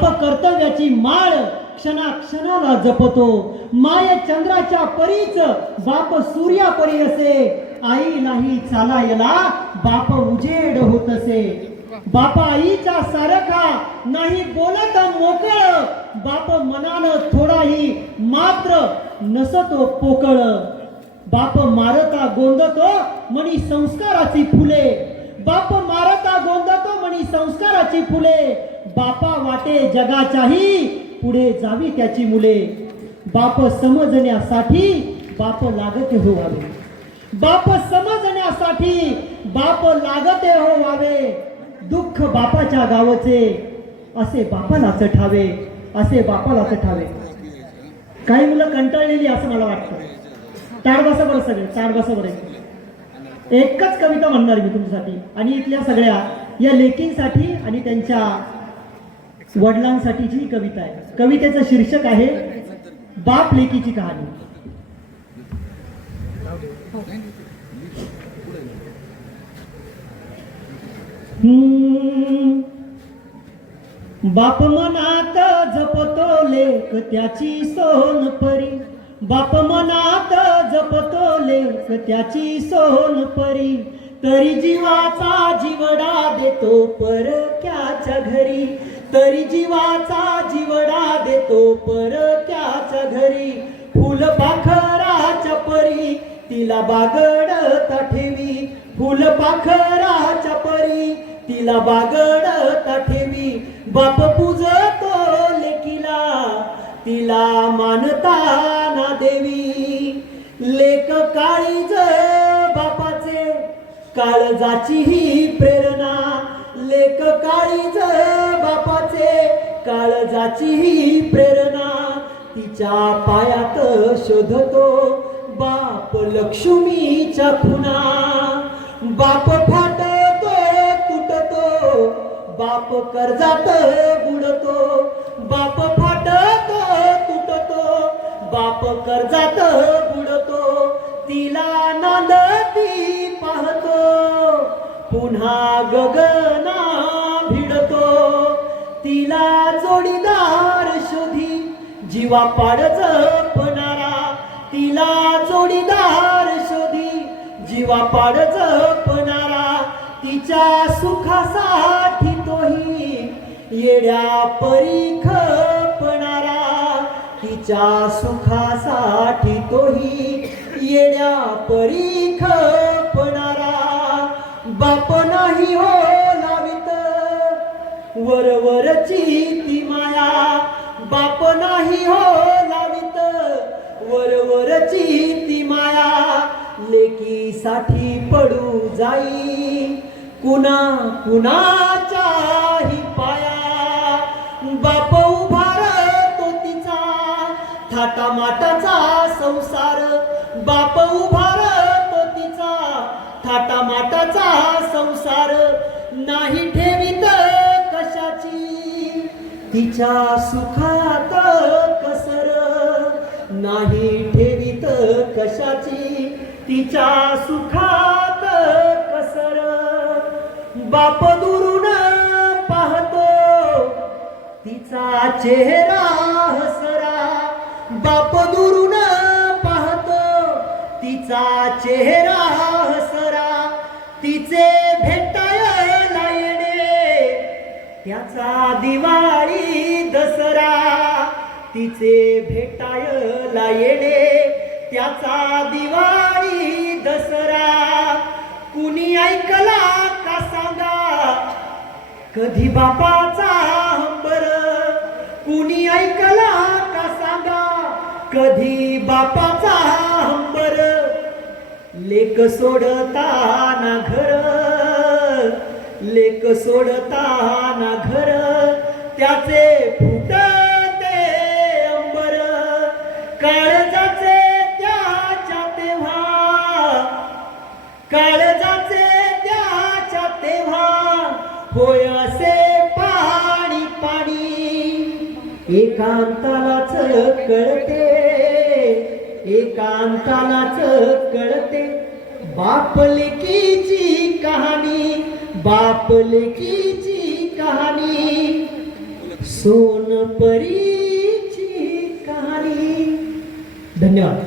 बाप कर्तव्याची माळ क्षणाक्षणाला जपतो. माय चंद्राच्या परीच बाप सूर्यापरी असे. आई नाही चालायला बाप उजेड होत असे. बापा आईच्या सारखा नाही बोलत मोकळ. बाप मनानं थोडाही मात्र नसतो पोकळ. बाप मारता गोंदतो मनी संस्काराची फुले. बाप मारता गोंदतो मनी संस्काराची फुले. बापा वाटे जगाच्याही पुढे जावी त्याची मुले. बाप समजण्यासाठी बाप लागते हो व्हावे. बाप समजण्यासाठी बाप लागते हो व्हावे. दुःख बापाच्या गावचे असे बापालाच ठावे. असे बापालाच ठावे. काही मुलं कंटाळलेली असं मला वाटतं. ताड बसा बरं सगळे, ताड बसा बरं. एकच कविता म्हणणार मी तुमच्यासाठी आणि इथल्या सगळ्या या लेकींसाठी आणि त्यांच्या वडिलांसाठीची कविता आहे. कवितेचं शीर्षक आहे बाप लेकीची कहाणी. बाप मनात जपतो लेक त्याची सोन परी. बाप मनात जपतो लेक त्याची सोन परी. तरी जीवाचा जीवडा देतो परक्याच्या घरी. तरी जीवाचा जीवडा देतो परक्याच्या घरी. फुलपाखराच्या परी तिला बागडता ठेवी. फुलपाखराच्या परी तिला बागडता ठेवी. बाप पूजतो लेकीला तिला मानताना देवी. लेक काळीज बापाचे काळजाची ही प्रेरणा. लेक काळीज बापाचे काळजाची ही प्रेरणा. तिच्या पायात शोधतो बाप लक्ष्मीच्या खुणा. बाप फाटतो तुटतो बाप कर्जात बुडतो. बाप फाटतो तुटतो बाप कर्जात बुडतो. तिला नांदती पाहतो पुन्हा गगना भिडतो. तिला जोडीदार शोधी जीवा पाड जपणारा. तिला जोडीदार शोधी जीवा पाड जपणारा. तिच्या सुखासाठी तोही येड्या परी खपणारा. तिच्या सुखासाठी तोही येड्या परी खपणारा. बाप नाही हो लावित वरवरची ती माया. बाप नाही हो लावित वरवरची ती माया. लेकीसाठी पडू जाई कुणा कुणाच्याही पाया. बाप उभारतो तिचा थाटामाटाचा संसार. बाप उभारतो तिचा थाटामाटाचा संसार. नाही ठेवीत कशाची तिच्या सुखात कसर. नाही ठेवीत कशाची तिच्या सुखात कसर. बाप दुरून पाहतो तिचा चेहरा हसरा. बाप दुरून पाहतो तिचा चेहरा हसरा. तिचे भेटायला येणे त्याचा दिवाळी दसरा. तिचे भेटायला येणे त्याचा दिवाळी दसरा. कुणी ऐकला का सांगा कधी बापाचा हंबर. कुणी ऐकला का सांगा कधी बापाचा हंबर. लेक सोडताना घर. लेक सोडताना घर त्याचे फुटते अंबर. काळजाचे त्याच्या तेव्हा काळजाचे त्याच्या तेव्हा होय असे पाणी पाणी. एकांतालाच कळते एकांतालाच कळते बाप लेकीची कहाणी. बाप लेकीची कहाणी. सोनपरीची कहाणी. धन्यवाद.